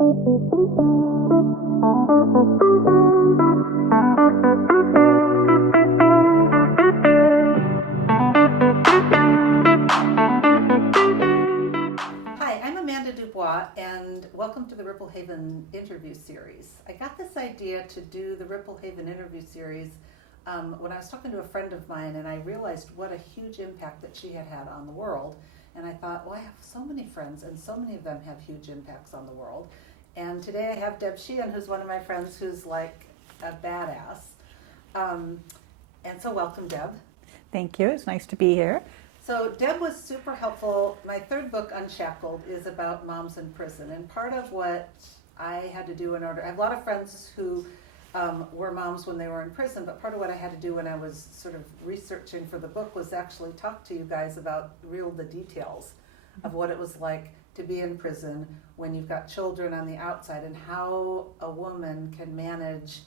Hi, I'm Amanda DuBois, and welcome to the Ripple Haven interview series. I got this idea to do the Ripple Haven interview series when I was talking to a friend of mine, and I realized what a huge impact that she had had on the world. And I thought, well, I have so many friends, and so many of them have huge impacts on the world. And today I have Deb Sheehan, who's one of my friends, who's like a badass. And so welcome, Deb. Thank you. It's nice to be here. So Deb was super helpful. My third book, Unshackled, is about moms in prison. And part of what I had to do I have a lot of friends who were moms when they were in prison, but part of what I had to do when I was sort of researching for the book was actually talk to you guys about the details of what it was like to be in prison when you've got children on the outside, and how a woman can manage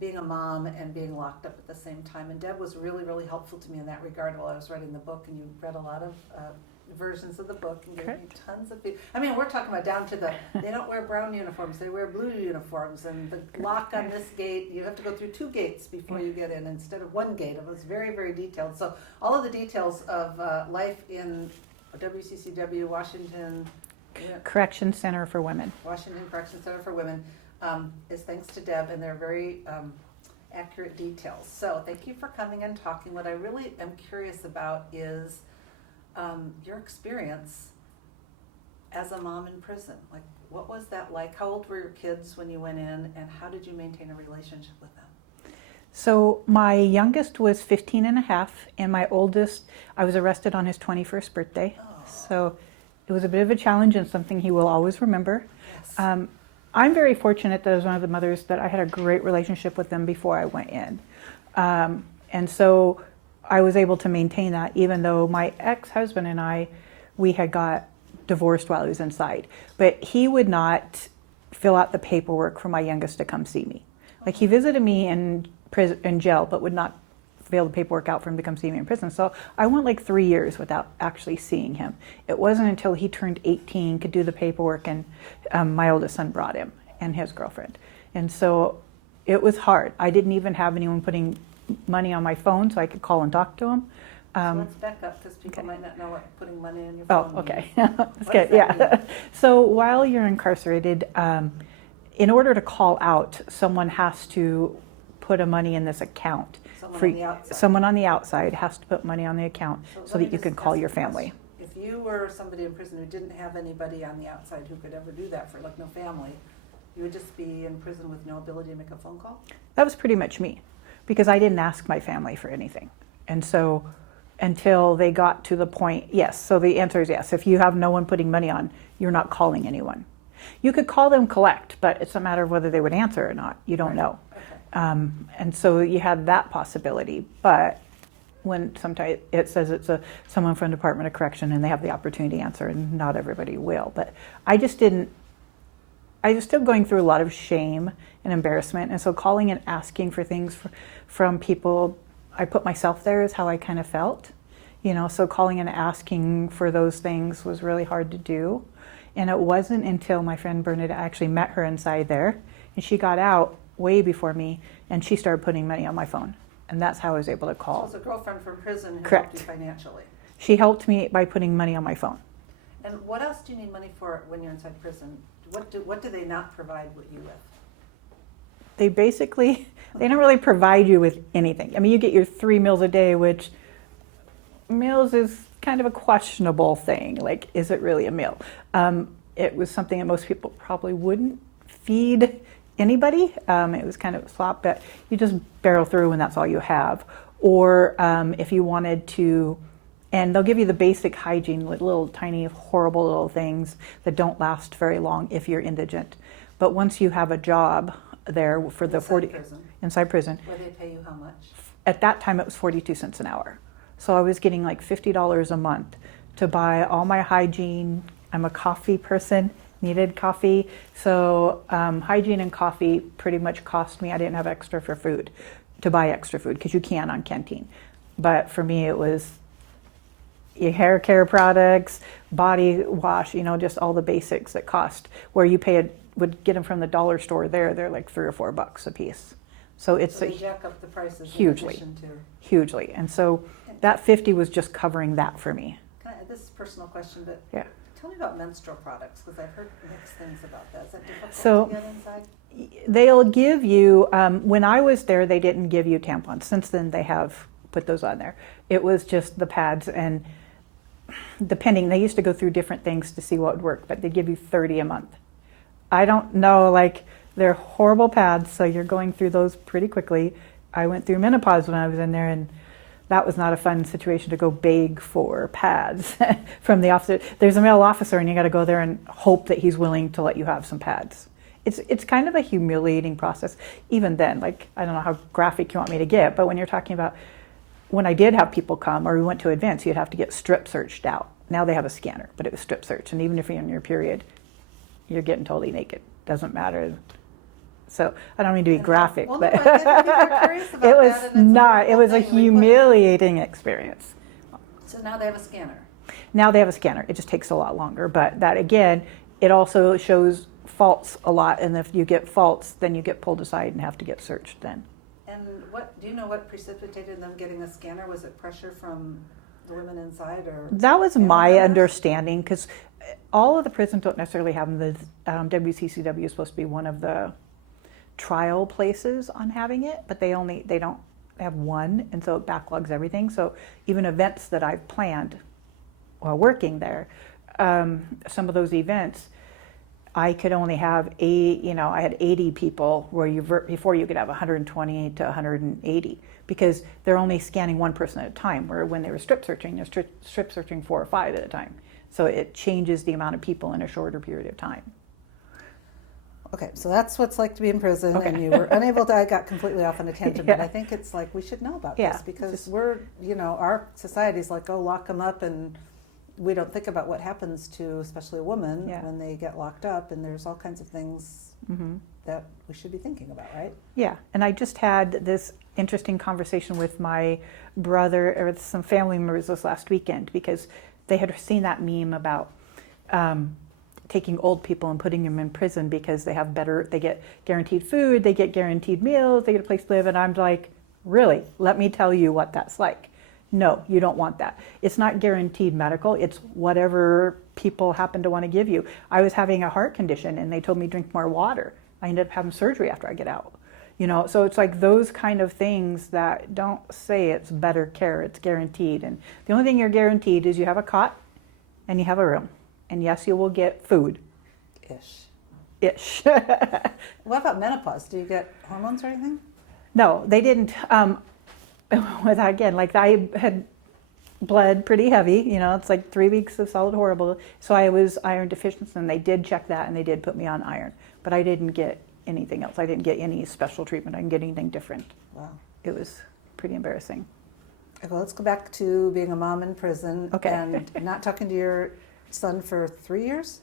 being a mom and being locked up at the same time. And Deb was really, really helpful to me in that regard while I was writing the book, and you read a lot of versions of the book and gave me tons of people. I mean, we're talking about down to they don't wear brown uniforms, they wear blue uniforms, and the lock on this gate, you have to go through 2 gates before you get in instead of 1 gate. It was very, very detailed. So all of the details of life in WCCW, Washington Correction Center for Women. Washington Correction Center for Women is thanks to Deb, and they're very accurate details. So thank you for coming and talking. What I really am curious about is your experience as a mom in prison. Like, what was that like? How old were your kids when you went in, and how did you maintain a relationship with them? So my youngest was 15 and a half, and my oldest, I was arrested on his 21st birthday. Oh. So it was a bit of a challenge and something he will always remember. Yes. I'm very fortunate that I was one of the mothers that I had a great relationship with them before I went in. And so I was able to maintain that, even though my ex-husband and we had got divorced while he was inside. But he would not fill out the paperwork for my youngest to come see me. Like, he visited me in jail, but would not fill the paperwork out for him to come see me in prison. So I went like 3 years without actually seeing him. It wasn't until he turned 18, could do the paperwork, and my oldest son brought him and his girlfriend. And so it was hard. I didn't even have anyone putting money on my phone so I could call and talk to him. So let's back up, because people might not know what putting money on your Oh, phone okay. means. That's good. Yeah. So while you're incarcerated, in order to call out, someone has to put a money in this account. Someone on the outside has to put money on the account so that you can call your family. If you were somebody in prison who didn't have anybody on the outside who could ever do that for, like, no family, you would just be in prison with no ability to make a phone call? That was pretty much me, because I didn't ask my family for anything. And so until they got to the point, yes. So the answer is yes. If you have no one putting money on, you're not calling anyone. You could call them collect, but it's a matter of whether they would answer or not. You don't know. Okay. And so you had that possibility. But when sometimes it says it's someone from the Department of Correction and they have the opportunity to answer, and not everybody will. But I was still going through a lot of shame and embarrassment. And so calling and asking for things from people, I put myself there is how I kind of felt. So calling and asking for those things was really hard to do. And it wasn't until my friend Bernadette, I actually met her inside there, and she got out way before me, and she started putting money on my phone. And that's how I was able to call. So it was a girlfriend from prison who Correct. helped you financially. She helped me by putting money on my phone. And what else do you need money for when you're inside prison? What do they not provide you with? They don't really provide you with anything. I mean, you get your 3 meals a day, which meals is kind of a questionable thing. Like, is it really a meal? It was something that most people probably wouldn't feed anybody. It was kind of a slop, but you just barrel through and that's all you have. Or if you wanted to, and they'll give you the basic hygiene, little tiny horrible little things that don't last very long if you're indigent. But once you have a job there for the inside prison, where they pay you how much? At that time it was 42 cents an hour. So I was getting like $50 a month to buy all my hygiene. I'm a coffee person, needed coffee. So hygiene and coffee pretty much cost me, I didn't have extra for food, to buy extra food, because you can on Canteen. But for me it was your hair care products, body wash, just all the basics that cost, where you pay would get them from the dollar store there. They're like $3 or $4 a piece. So it's So they jack up the prices hugely. in addition to. Hugely. And so that 50 was just covering that for me. This is a personal question, but Yeah. tell me about menstrual products, because I've heard mixed things about that. Is that difficult So- to get inside? They'll give you, when I was there, they didn't give you tampons. Since then, they have put those on there. It was just the pads, and depending, they used to go through different things to see what would work, but they give you 30 a month. I don't know, like, they're horrible pads, so you're going through those pretty quickly. I went through menopause when I was in there, and that was not a fun situation to go beg for pads from the officer. There's a male officer, and you got to go there and hope that he's willing to let you have some pads. It's kind of a humiliating process. Even then, like, I don't know how graphic you want me to get, but when you're talking about when I did have people come, or we went to events, you'd have to get strip searched out. Now they have a scanner, but it was strip search, and even if you're in your period, you're getting totally naked. Doesn't matter. So I don't mean to be graphic, Well, but no, I think people are curious about it was that, and it's not. It was a wonderful thing. humiliating experience. So now they have a scanner. Now they have a scanner. It just takes a lot longer. But that, again, it also shows faults a lot. And if you get faults, then you get pulled aside and have to get searched then. And what do you know what precipitated them getting a scanner? Was it pressure from the women inside, or? That was family my members? understanding, because all of the prisons don't necessarily have them. The WCCW is supposed to be one of the trial places on having it, but they don't have one, and so it backlogs everything. So even events that I've planned while working there, some of those events, I could only have I had 80 people where before you could have 120 to 180, because they're only scanning one person at a time, where when they were strip searching, they're strip searching 4 or 5 at a time. So it changes the amount of people in a shorter period of time. Okay, so that's what it's like to be in prison, Okay. and you were unable to. I got completely off on a tangent, but Yeah. I think it's like we should know about Yeah, this, because just- we're, our society's like, oh, lock them up, and we don't think about what happens to, especially a woman, Yeah. when they get locked up, and there's all kinds of things Mm-hmm. that we should be thinking about, right? Yeah, and I just had this interesting conversation with my brother or with some family members this last weekend, because they had seen that meme about taking old people and putting them in prison because they get guaranteed food, they get guaranteed meals, they get a place to live, and I'm like, really? Let me tell you what that's like. No, you don't want that. It's not guaranteed medical, it's whatever people happen to want to give you. I was having a heart condition and they told me drink more water. I ended up having surgery after I get out. So it's like those kind of things that don't say it's better care, it's guaranteed. And the only thing you're guaranteed is you have a cot and you have a room. And yes, you will get food. Ish. What about menopause? Do you get hormones or anything? No, they didn't. Again, like I had bled pretty heavy, it's like 3 weeks of solid horrible. So I was iron deficient, and they did check that and they did put me on iron. But I didn't get anything else. I didn't get any special treatment. I didn't get anything different. Wow. It was pretty embarrassing. Well, let's go back to being a mom in prison. Okay. And not talking to your son for 3 years?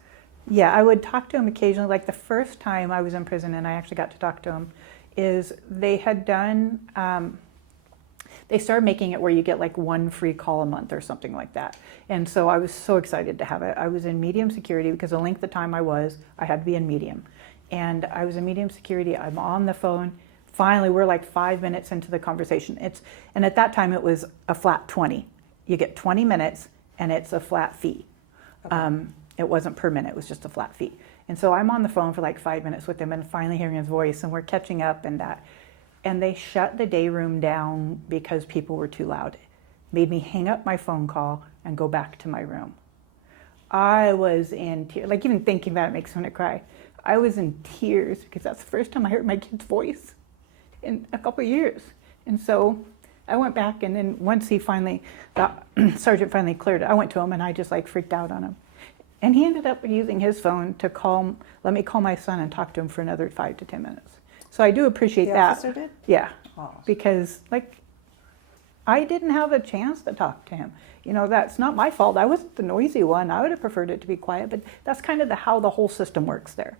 Yeah, I would talk to him occasionally. Like the first time I was in prison and I actually got to talk to him, is they had done, they started making it where you get like 1 free call a month or something like that. And so I was so excited to have it. I was in medium security because the length of time I had to be in medium. And I was in medium security, I'm on the phone. Finally, we're like 5 minutes into the conversation. And at that time it was a flat 20. You get 20 minutes and it's a flat fee. Okay. It wasn't per minute, it was just a flat fee. And so I'm on the phone for like 5 minutes with him and finally hearing his voice, and we're catching up and that. And they shut the day room down because people were too loud. Made me hang up my phone call and go back to my room. I was in tears. Like even thinking about it makes me want to cry. I was in tears because that's the first time I heard my kid's voice in a couple of years. And so I went back, and then once the sergeant finally cleared it, I went to him and I just like freaked out on him. And he ended up using his phone to let me call my son and talk to him for another 5 to 10 minutes. So I do appreciate The that. officer did? Yeah, Oh. because like I didn't have a chance to talk to him. That's not my fault. I wasn't the noisy one. I would have preferred it to be quiet, but that's kind of how the whole system works there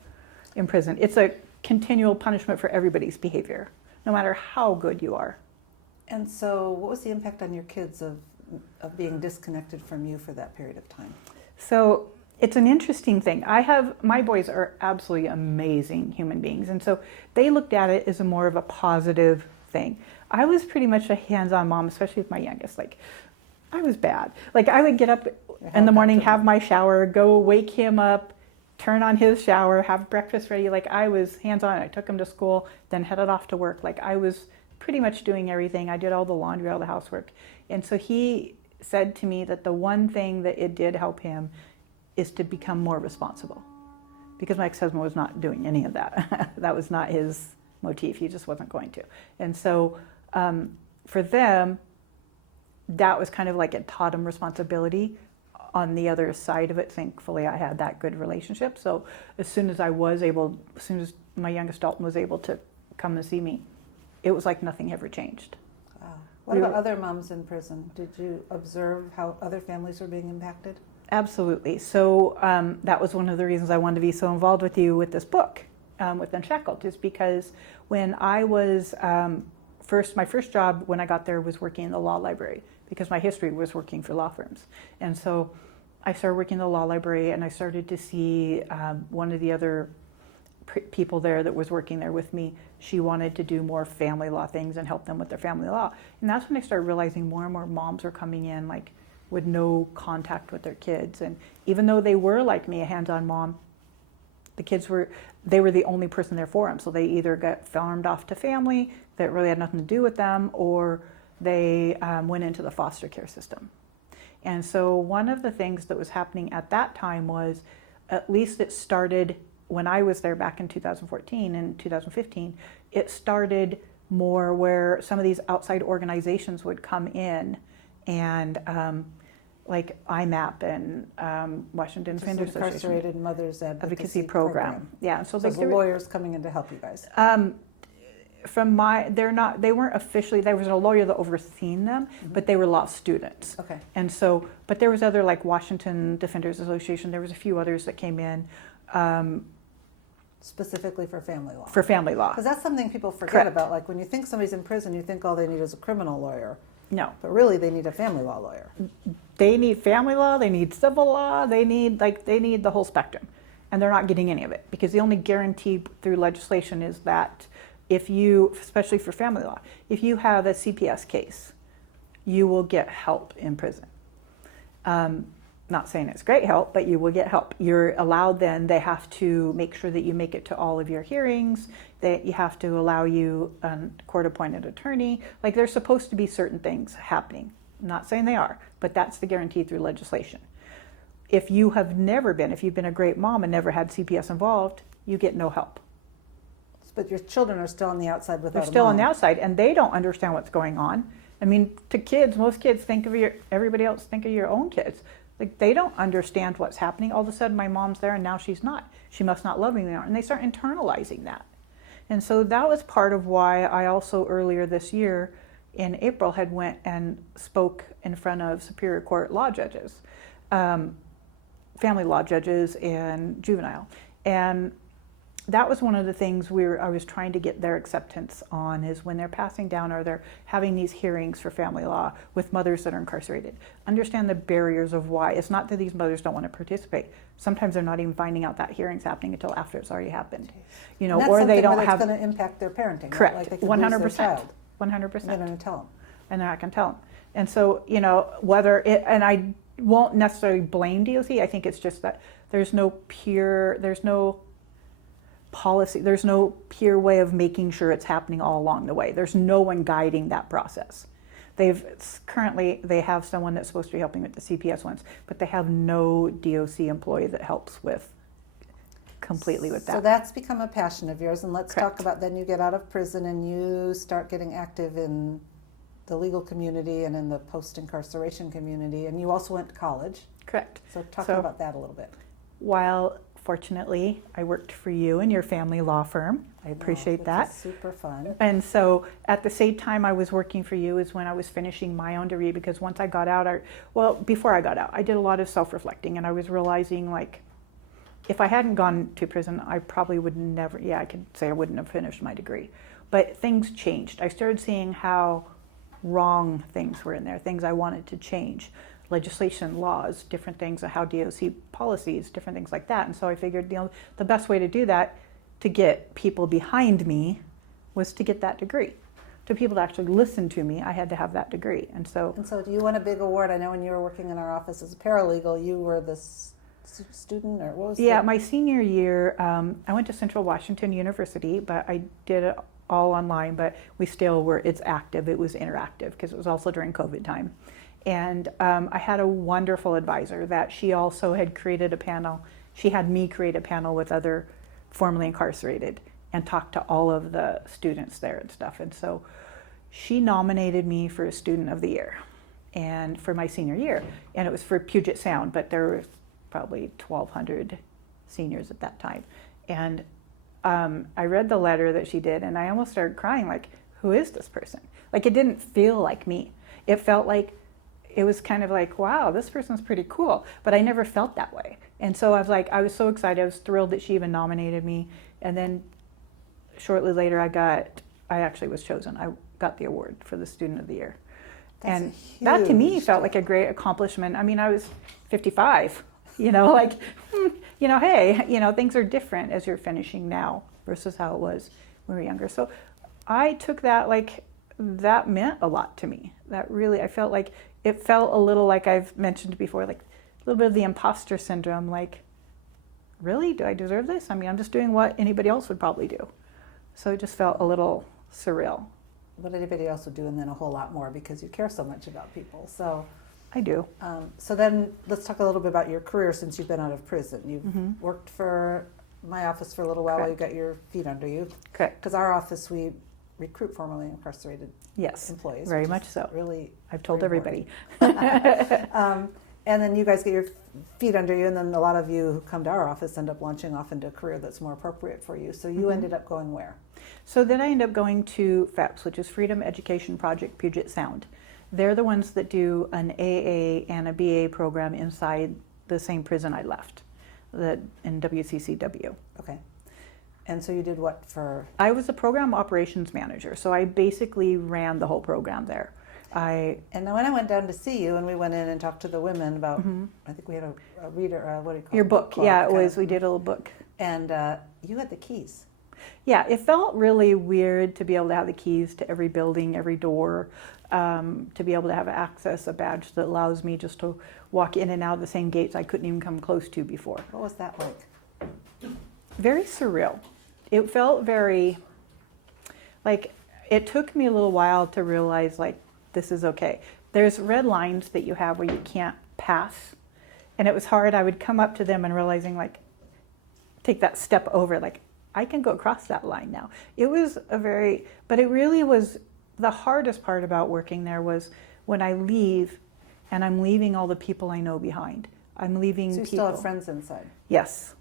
in prison. It's a continual punishment for everybody's behavior, no matter how good you are. And so what was the impact on your kids of being disconnected from you for that period of time? So It's an interesting thing. My boys are absolutely amazing human beings, and so they looked at it as a more of a positive thing. I was pretty much a hands-on mom, especially with my youngest. Like, I was bad. Like, I would get up in the morning, have my shower, go wake him up, turn on his shower, have breakfast ready. Like, I was hands-on. I took him to school, then headed off to work. Like, I was pretty much doing everything. I did all the laundry, all the housework. And so he said to me that the one thing that it did help him is to become more responsible, because my ex-husband was not doing any of that. That was not his motif. He just wasn't going to. And so for them, that was kind of like it taught him responsibility. On the other side of it, thankfully, I had that good relationship. So as soon as my youngest Dalton was able to come and see me, it was like nothing ever changed. Wow. What about other moms in prison? Did you observe how other families were being impacted? Absolutely. So that was one of the reasons I wanted to be so involved with you with this book, with Unshackled, is because when I was my first job when I got there was working in the law library, because my history was working for law firms. And so I started working in the law library, and I started to see one of the other people there that was working there with me. She wanted to do more family law things and help them with their family law. And that's when I started realizing more and more moms were coming in, like, with no contact with their kids. And even though they were like me, a hands-on mom, the kids were the only person there for them. So they either got farmed off to family that really had nothing to do with them, or they went into the foster care system. And so one of the things that was happening at that time was, at least it started when I was there back in 2014 and 2015, it started more where some of these outside organizations would come in and like IMAP and Washington Defenders Association. Incarcerated Mothers Advocacy Program. Yeah, so the lawyers coming in to help you guys. They weren't officially, there was a lawyer that overseen them, but they were law students. Okay. And so, but there was other, like Washington Defenders Association, there was a few others that came in. Specifically for family law. For family law. Because that's something people forget Correct. about. Like, when you think somebody's in prison, you think all they need is a criminal lawyer. No. But really, they need a family law lawyer. They need family law, they need civil law, they need the whole spectrum. And they're not getting any of it, because the only guarantee through legislation is that if you, especially for family law, if you have a CPS case, you will get help in prison. Not saying it's great help, but you will get help. You're allowed then, they have to make sure that you make it to all of your hearings, that you have to allow you a court-appointed attorney. Like, there's supposed to be certain things happening. I'm not saying they are, but that's the guarantee through legislation. If you've been a great mom and never had CPS involved, you get no help. But your children are still on the outside without a mom. They're still on the outside, and they don't understand what's going on. I mean, to kids, most kids think of everybody else think of your own kids. Like, they don't understand what's happening. All of a sudden, my mom's there and now she's not. She must not love me anymore. And they start internalizing that. And so that was part of why I also earlier this year in April had went and spoke in front of Superior Court law judges, family law judges and juvenile. And that was one of the things I was trying to get their acceptance on, is when they're passing down or they're having these hearings for family law with mothers that are incarcerated. Understand the barriers of why. It's not that these mothers don't want to participate. Sometimes they're not even finding out that hearing's happening until after it's already happened. Or they don't have. It's going to impact their parenting. Correct. Right? Like, they 100%. lose their child. 100%. They're going to tell them. And I can tell them. And so, and I won't necessarily blame DOC. I think it's just that there's no policy, there's no pure way of making sure it's happening all along the way. There's no one guiding that process. They have someone that's supposed to be helping with the CPS ones, but they have no DOC employee that helps completely with that. So that's become a passion of yours, and let's Correct. talk about then you get out of prison and you start getting active in the legal community and in the post-incarceration community, and you also went to college. Correct. So talk about that a little bit. While fortunately I worked for you and your family law firm, I appreciate that. Which is super fun. And so at the same time I was working for you is when I was finishing my own degree, because once I got out, before I got out, I did a lot of self-reflecting, and I was realizing, like, if I hadn't gone to prison, I probably would never, I could say I wouldn't have finished my degree. But things changed. I started seeing how wrong things were in there, things I wanted to change. legislation, laws, different things, how DOC policies, different things like that. And so I figured, the best way to do that, to get people behind me, was to get that degree. To people to actually listen to me, I had to have that degree. And so do you won a big award? I know when you were working in our office as a paralegal, you were the student, or what was yeah, my senior year, I went to Central Washington University, but I did it all online, but we still were, it's active, it was interactive, because it was also during COVID time. And I had a wonderful advisor that she also had created a panel. She had me create a panel with other formerly incarcerated and talk to all of the students there and stuff. And so she nominated me for a Student of the Year and for my senior year. And it was for Puget Sound, but there were probably 1,200 seniors at that time. And I read the letter that she did, and I almost started crying, like, who is this person? Like, it didn't feel like me. It felt like, it was kind of like, wow, this person's pretty cool. But I never felt that way. And so I was so excited. I was thrilled that she even nominated me. And then shortly later, I actually was chosen. I got the award for the Student of the Year. That's and that to me felt like a great accomplishment. I mean, I was 55, like, hey, things are different as you're finishing now versus how it was when we were younger. So I took that, that meant a lot to me. That really, I felt like, it felt a little like I've mentioned before, like a little bit of the imposter syndrome, like, really, do I deserve this? I mean, I'm just doing what anybody else would probably do. So it just felt a little surreal. What anybody else would do, and then a whole lot more, because you care so much about people. So I do. So then let's talk a little bit about your career since you've been out of prison. You've worked for my office for a little while while you got your feet under you. Correct. Because our office, we recruit formerly incarcerated employees. Very much so. Really, I've told everybody. And then you guys get your feet under you, and then a lot of you who come to our office end up launching off into a career that's more appropriate for you. So you ended up going where? So then I ended up going to FEPS, which is Freedom Education Project Puget Sound. They're the ones that do an AA and a BA program inside the same prison I left, in WCCW. Okay. And so you did what for? I was a program operations manager, so I basically ran the whole program there. And when I went down to see you, and we went in and talked to the women about, I think we had a reader, what do you call it? Your book, yeah, it was. We did a little book. And you had the keys. Yeah, it felt really weird to be able to have the keys to every building, every door, to be able to have access, a badge that allows me just to walk in and out of the same gates I couldn't even come close to before. What was that like? Very surreal. It felt very, it took me a little while to realize, this is okay. There's red lines that you have where you can't pass. And it was hard. I would come up to them and realizing, take that step over, I can go across that line now. It was but it really was, the hardest part about working there was when I leave, and I'm leaving all the people I know behind. I'm leaving people. So you still have friends inside? Yes.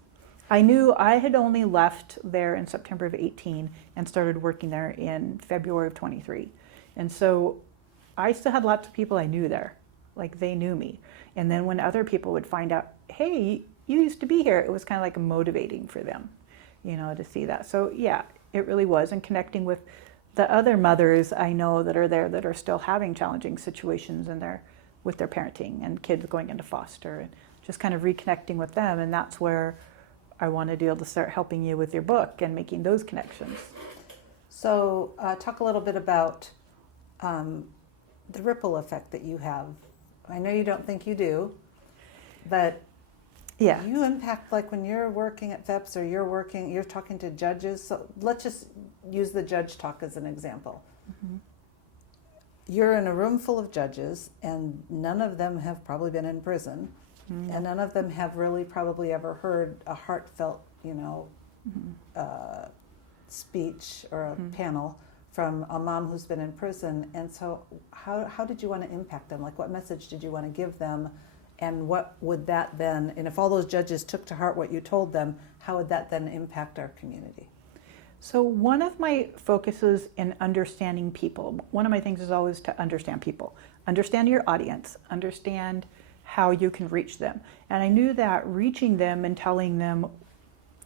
I knew I had only left there in September of 18 and started working there in February of 23. And so I still had lots of people I knew there, they knew me. And then when other people would find out, hey, you used to be here, it was kind of motivating for them, to see that. So yeah, it really was. And connecting with the other mothers I know that are there that are still having challenging situations with their parenting and kids going into foster, and just kind of reconnecting with them. And that's where I want to be able to start helping you with your book and making those connections. So talk a little bit about the ripple effect that you have. I know you don't think you do, but yeah, you impact, when you're working at FEPS or you're talking to judges. So let's just use the judge talk as an example. You're in a room full of judges, and none of them have probably been in prison, and none of them have really probably ever heard a heartfelt, speech or a panel from a mom who's been in prison. And so how did you want to impact them? What message did you want to give them? And what would that then, and if all those judges took to heart what you told them, how would that then impact our community? So one of my focuses in understanding people, one of my things is always to understand people. Understand your audience, understand how you can reach them. And I knew that reaching them and telling them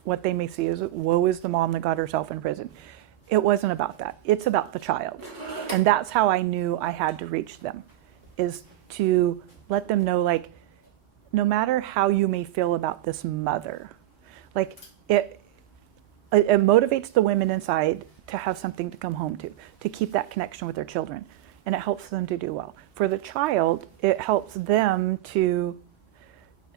what they may see as, woe is the mom that got herself in prison. It wasn't about that. It's about the child. And that's how I knew I had to reach them, is to let them know, like, no matter how you may feel about this mother, like it motivates the women inside to have something to come home to keep that connection with their children. And it helps them to do well. For the child, it helps them to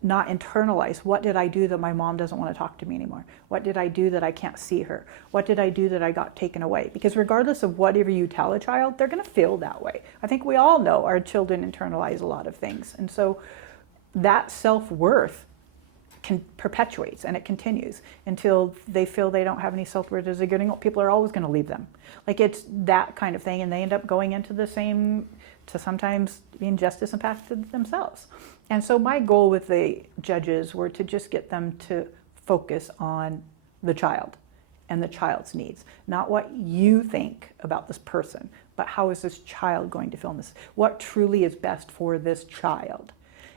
not internalize, what did I do that my mom doesn't want to talk to me anymore? What did I do that I can't see her? What did I do that I got taken away? Because regardless of whatever you tell a child, they're going to feel that way. I think we all know our children internalize a lot of things. And so that self-worth perpetuates and it continues until they feel they don't have any self-worth as they're getting old. People are always going to leave them. Like, it's that kind of thing, and they end up going into the same, to sometimes being just as impacted themselves. And so my goal with the judges were to just get them to focus on the child and the child's needs, not what you think about this person, but how is this child going to feel in this? What truly is best for this child?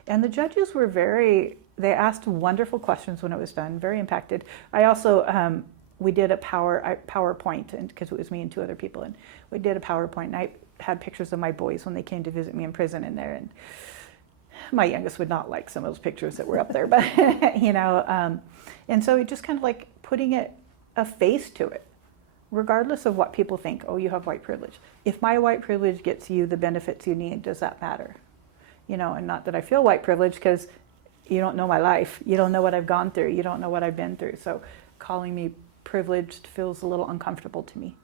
And the judges were they asked wonderful questions when it was done, very impacted. I also, we did a PowerPoint, and because it was me and two other people, and we did a PowerPoint, and I had pictures of my boys when they came to visit me in prison in there, and my youngest would not like some of those pictures that were up there, but and so it just kind of like putting a face to it, regardless of what people think. Oh, you have white privilege. If my white privilege gets you the benefits you need, does that matter? And not that I feel white privilege, because you don't know my life. You don't know what I've gone through. You don't know what I've been through. So calling me privileged feels a little uncomfortable to me,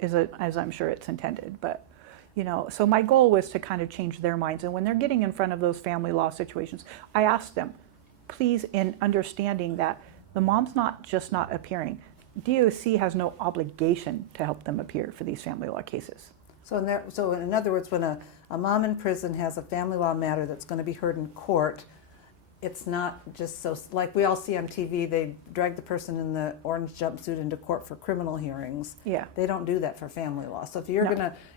as I'm sure it's intended. But, so my goal was to kind of change their minds. And when they're getting in front of those family law situations, I asked them, please, in understanding that the mom's not just not appearing. DOC has no obligation to help them appear for these family law cases. So in other words, when a mom in prison has a family law matter that's going to be heard in court, it's not just so, like we all see on TV, they drag the person in the orange jumpsuit into court for criminal hearings. Yeah. They don't do that for family law. So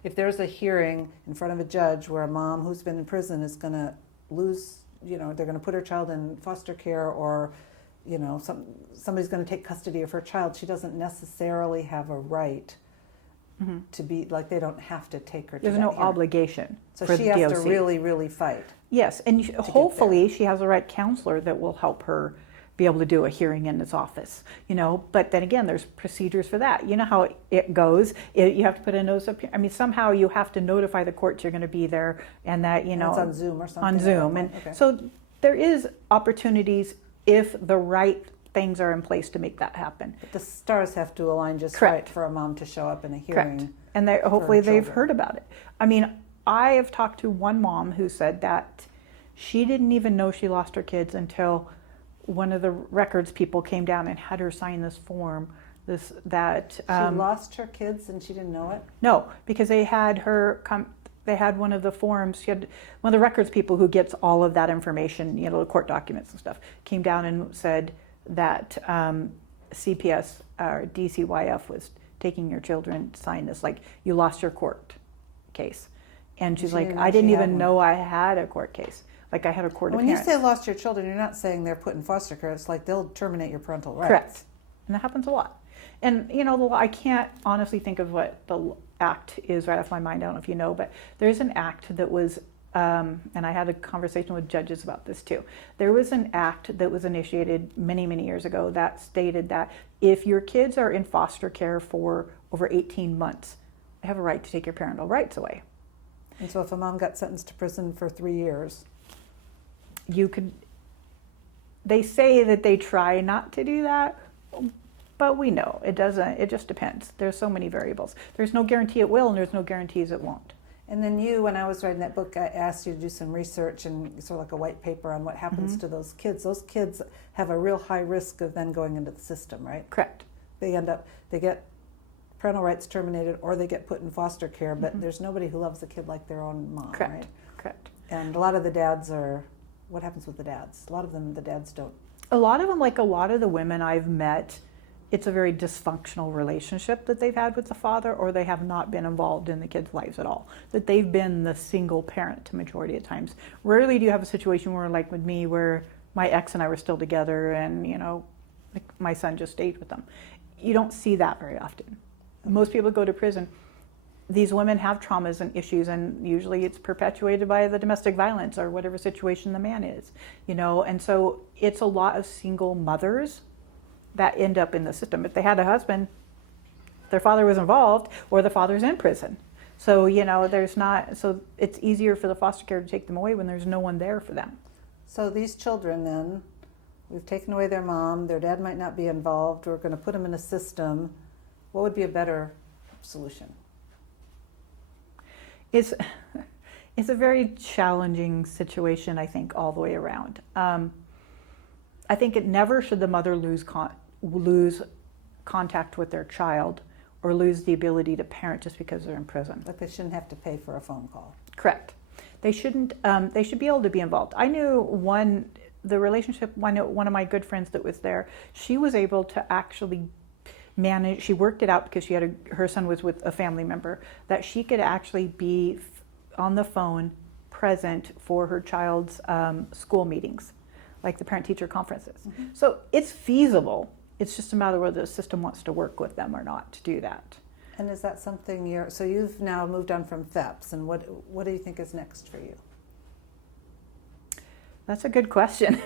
if there's a hearing in front of a judge where a mom who's been in prison is going to lose, they're going to put her child in foster care, or, somebody's going to take custody of her child, she doesn't necessarily have a right to be, like, they don't have to take her to There's that no hearing. obligation. So for she the has DOC. to really, really fight. Yes, and hopefully she has the right counselor that will help her be able to do a hearing in his office, But then again, there's procedures for that. You know how it goes. You have to put a notice of, somehow you have to notify the court you're going to be there, and that, And it's on Zoom or something. On Zoom. And okay. so there is opportunities if the right things are in place to make that happen. But the stars have to align just Correct. right for a mom to show up in a hearing. Correct. And hopefully they've children. heard about it. I have talked to one mom who said that she didn't even know she lost her kids until one of the records people came down and had her sign this form. She lost her kids and she didn't know it? No, because they had her come. They had one of the forms. She had one of the records people who gets all of that information, the court documents and stuff, came down and said that CPS or DCYF was taking your children to sign this, like you lost your court case. And she's like, I didn't even know I had a court case. Like I had a court appearance. When you say lost your children, you're not saying they're put in foster care. It's like they'll terminate your parental rights. Correct. And that happens a lot. And, I can't honestly think of what the act is right off my mind. I don't know if you know, but there's an act that was, and I had a conversation with judges about this too. There was an act that was initiated many, many years ago that stated that if your kids are in foster care for over 18 months, they have a right to take your parental rights away. And so if a mom got sentenced to prison for 3 years, they say that they try not to do that, but we know it doesn't. It just depends. There's so many variables. There's no guarantee it will, and there's no guarantees it won't. And then when I was writing that book, I asked you to do some research and sort of like a white paper on what happens to those kids. Those kids have a real high risk of then going into the system, right? Correct. They get parental rights terminated, or they get put in foster care, but there's nobody who loves a kid like their own mom, Correct. right? Correct. And a lot of the dads what happens with the dads? A lot of them, the dads don't. A lot of them, like a lot of the women I've met, it's a very dysfunctional relationship that they've had with the father, or they have not been involved in the kids' lives at all. That they've been the single parent majority of times. Rarely do you have a situation where, like with me, where my ex and I were still together and, like my son just stayed with them. You don't see that very often. Most people go to prison. these women have traumas and issues, and usually it's perpetuated by the domestic violence or whatever situation the man is, and so it's a lot of single mothers that end up in the system. If they had a husband, their father was involved, or the father's in prison. So, so it's easier for the foster care to take them away when there's no one there for them. So these children then, we've taken away their mom, their dad might not be involved, we're going to put them in a system. What would be a better solution? It's a very challenging situation, I think, all the way around. I think it never should the mother lose contact with their child or lose the ability to parent just because they're in prison. Like they shouldn't have to pay for a phone call. Correct. They shouldn't. They should be able to be involved. I knew one of my good friends that was there. She was able to actually manage. She worked it out because her son was with a family member, that she could actually be on the phone, present for her child's school meetings, like the parent-teacher conferences. Mm-hmm. So it's feasible. It's just a matter of whether the system wants to work with them or not to do that. And is that something so you've now moved on from FEPS, and what do you think is next for you? That's a good question.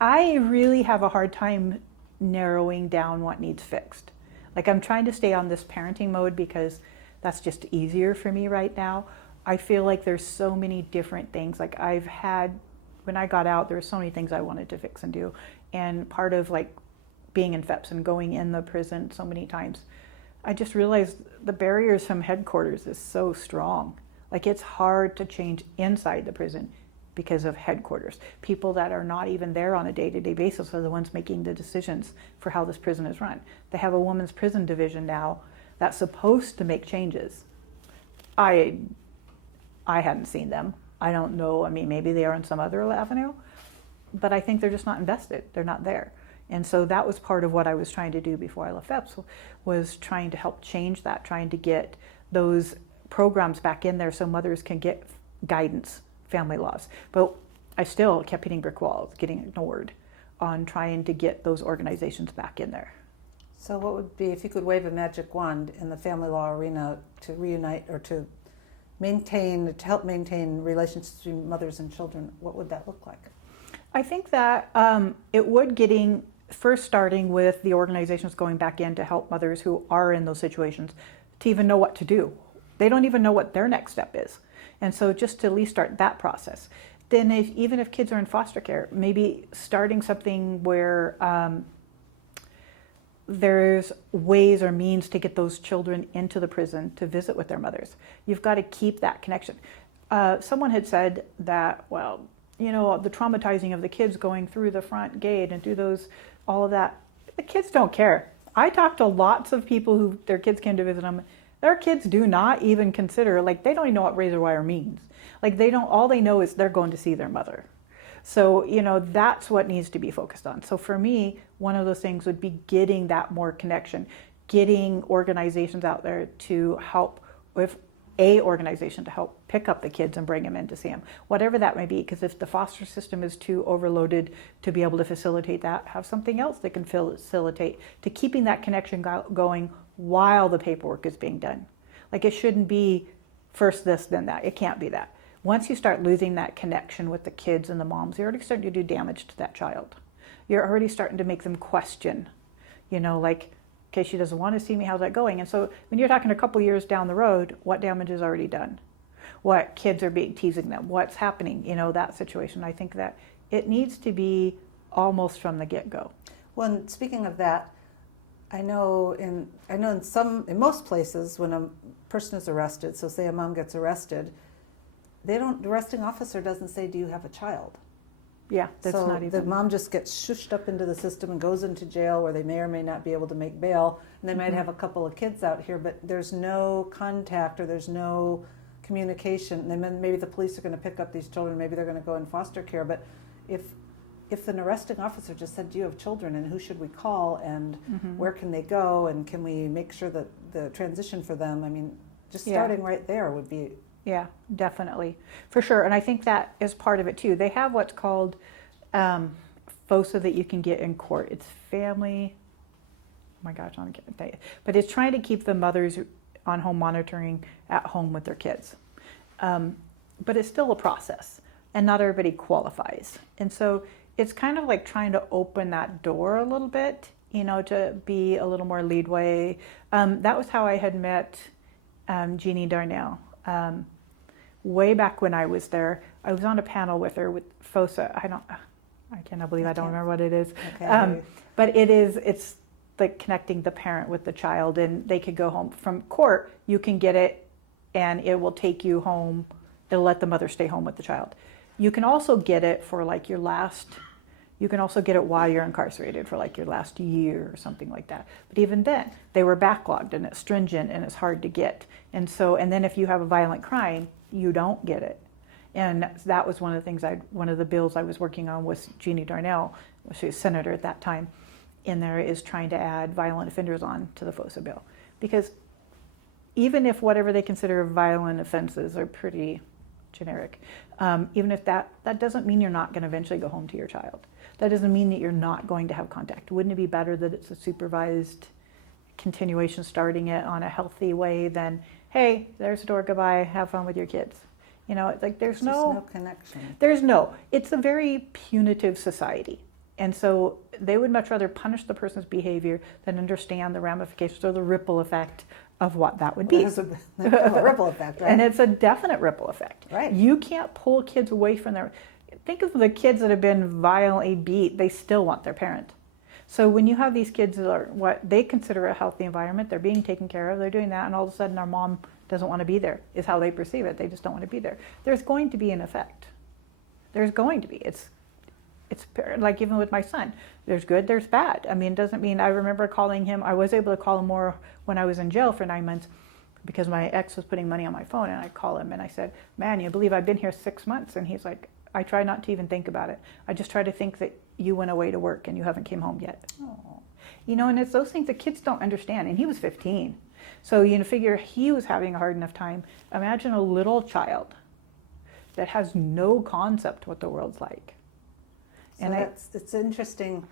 I really have a hard time narrowing down what needs fixed. Like, I'm trying to stay on this parenting mode because that's just easier for me right now. I feel like there's so many different things. Like, when I got out, there were so many things I wanted to fix and do. And part of like being in FEPS and going in the prison so many times, I just realized the barriers from headquarters is so strong. Like, it's hard to change inside the prison because of headquarters. People that are not even there on a day-to-day basis are the ones making the decisions for how this prison is run. They have a women's prison division now that's supposed to make changes. I hadn't seen them. I don't know. I mean, maybe they are in some other avenue, but I think they're just not invested. They're not there. And so that was part of what I was trying to do before I left FEPS, was trying to help change that, trying to get those programs back in there so mothers can get guidance, family laws. But I still kept hitting brick walls, getting ignored on trying to get those organizations back in there. So what would be, if you could wave a magic wand in the family law arena to reunite or to help maintain relationships between mothers and children, what would that look like? I think that it would first starting with the organizations going back in to help mothers who are in those situations to even know what to do. They don't even know what their next step is. And so just to at least start that process. Then even if kids are in foster care, maybe starting something where there's ways or means to get those children into the prison to visit with their mothers. You've got to keep that connection. Someone had said that, well, the traumatizing of the kids going through the front gate and do all of that. The kids don't care. I talked to lots of people who their kids came to visit them. Their kids do not even consider, they don't even know what razor wire means. All they know is they're going to see their mother. So, that's what needs to be focused on. So for me, one of those things would be getting that more connection, getting organizations out there to help with a organization to help pick up the kids and bring them in to see them, whatever that may be. Because if the foster system is too overloaded to be able to facilitate that, have something else that can facilitate to keeping that connection going while the paperwork is being done. It shouldn't be first this, then that. It can't be that. Once you start losing that connection with the kids and the moms, you're already starting to do damage to that child. You're already starting to make them question, okay, she doesn't want to see me, how's that going? And so when you're talking a couple years down the road, what damage is already done? What kids are teasing them? What's happening? That situation. I think that it needs to be almost from the get-go. Well, and speaking of that, I know in most places when a person is arrested, so say a mom gets arrested, the arresting officer doesn't say, do you have a child? Yeah, that's so not even. The mom just gets shushed up into the system and goes into jail where they may or may not be able to make bail. And they might have a couple of kids out here, but there's no contact or there's no communication. And then maybe the police are going to pick up these children. Maybe they're going to go in foster care. But if an arresting officer just said, do you have children and who should we call and where can they go and can we make sure that the transition for them, just starting right there would be. Yeah, definitely. For sure. And I think that is part of it too. They have what's called FOSA that you can get in court. It's family, oh my gosh, I can't tell you. But it's trying to keep the mothers on home monitoring at home with their kids. But it's still a process, and not everybody qualifies. And so it's kind of like trying to open that door a little bit, to be a little more leadway. That was how I had met Jeannie Darnell. Way back when I was there, I was on a panel with her with FOSA. I cannot believe I don't remember what it is. Okay. But it's like connecting the parent with the child, and they could go home from court. You can get it, and it will take you home. It'll let the mother stay home with the child. You can also get it for like you can also get it while you're incarcerated for like your last year or something like that. But even then, they were backlogged, and it's stringent, and it's hard to get. And then if you have a violent crime, you don't get it. And that was one of the things one of the bills I was working on was Jeannie Darnell, she was senator at that time, in there, is trying to add violent offenders on to the FOSA bill. Because even if whatever they consider violent offenses are pretty generic, even if that doesn't mean you're not going to eventually go home to your child. That doesn't mean that you're not going to have contact. Wouldn't it be better that it's a supervised continuation, starting it on a healthy way than, hey, there's the door, goodbye, have fun with your kids. It's like there's no connection. It's a very punitive society. And so they would much rather punish the person's behavior than understand the ramifications or the ripple effect of what that would be. There's a ripple effect, right? And it's a definite ripple effect. Right. You can't pull kids away from think of the kids that have been violently beat, they still want their parent. So when you have these kids that are what they consider a healthy environment, they're being taken care of, they're doing that, and all of a sudden our mom doesn't want to be there, is how they perceive it. They just don't want to be there. There's going to be an effect. There's going to be. It's like even with my son. There's good, there's bad. I mean, it doesn't mean, I remember calling him, I was able to call him more when I was in jail for 9 months because my ex was putting money on my phone, and I call him and I said, man, you believe I've been here 6 months? And he's like, I try not to even think about it. I just try to think that you went away to work and you haven't came home yet. Oh. And it's those things that kids don't understand. And he was 15. So figure he was having a hard enough time. Imagine a little child that has no concept what the world's like. So it's interesting,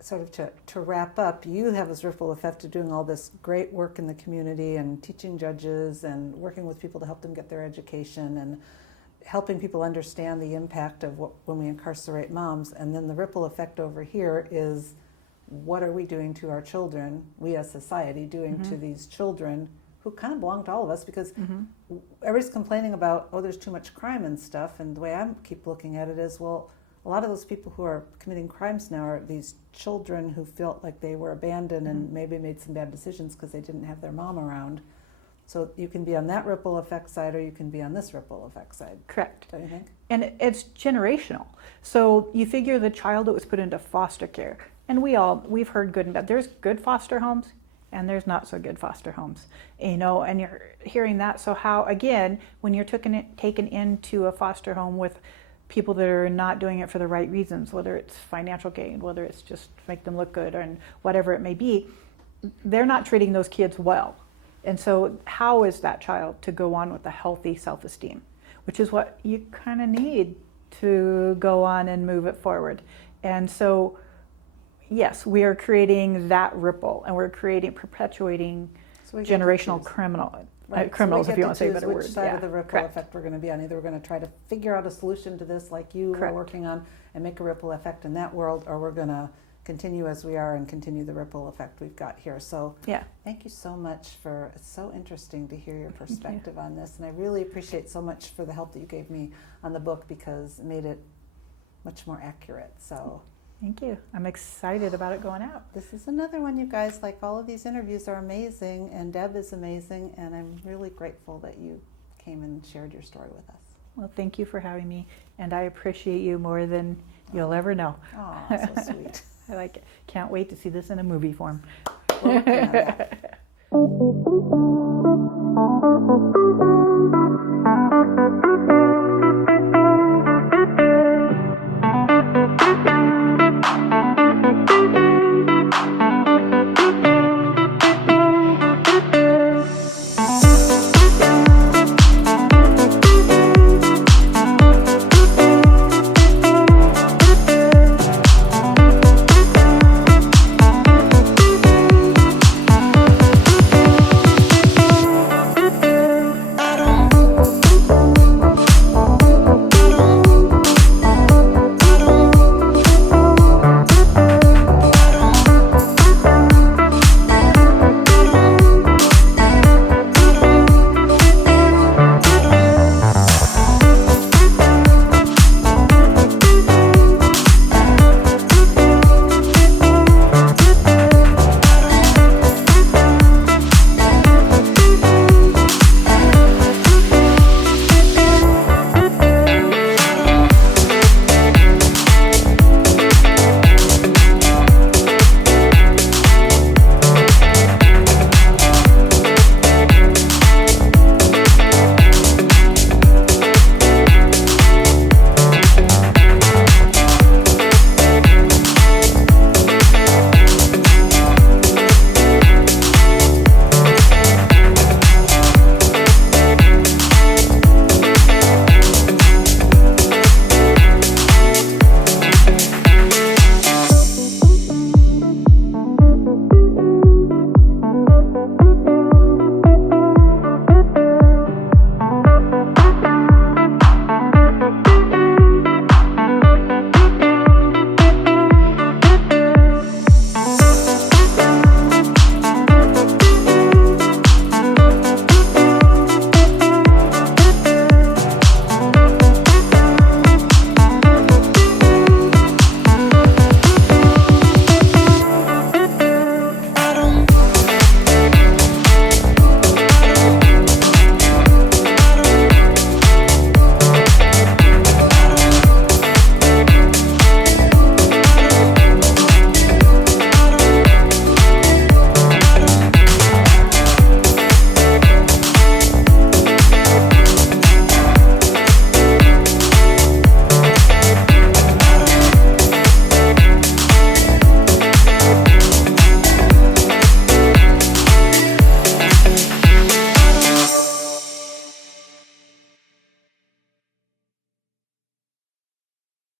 sort of to wrap up. You have this ripple effect of doing all this great work in the community and teaching judges and working with people to help them get their education and helping people understand the impact of when we incarcerate moms. And then the ripple effect over here is, what are we doing to our children, we as society doing to these children who kind of belong to all of us, because everybody's complaining about, there's too much crime and stuff. And the way I keep looking at it is, well, a lot of those people who are committing crimes now are these children who felt like they were abandoned and maybe made some bad decisions because they didn't have their mom around. So you can be on that ripple effect side, or you can be on this ripple effect side. Correct. Don't you think? And it's generational. So you figure the child that was put into foster care, and we've heard good and bad. There's good foster homes, and there's not so good foster homes. And you're hearing that. So how, again, when you're taken into a foster home with people that are not doing it for the right reasons, whether it's financial gain, whether it's just make them look good, and whatever it may be, they're not treating those kids well. And so how is that child to go on with a healthy self-esteem, which is what you kind of need to go on and move it forward. And so, yes, we are creating that ripple, and we're perpetuating generational criminals, if you want to say a better word. Which side of the ripple effect we're going to be on. Either we're going to try to figure out a solution to this like you are working on and make a ripple effect in that world, or we're going to continue as we are and continue the ripple effect we've got here. So thank you so much it's so interesting to hear your perspective on this, and I really appreciate so much for the help that you gave me on the book, because it made it much more accurate. So thank you. I'm excited about it going out. This is another one, you guys. Like, all of these interviews are amazing, and Deb is amazing, and I'm really grateful that you came and shared your story with us. Well, thank you for having me, and I appreciate you more than you'll ever know. Oh, so sweet. I like it. Can't wait to see this in a movie form. We're working on that.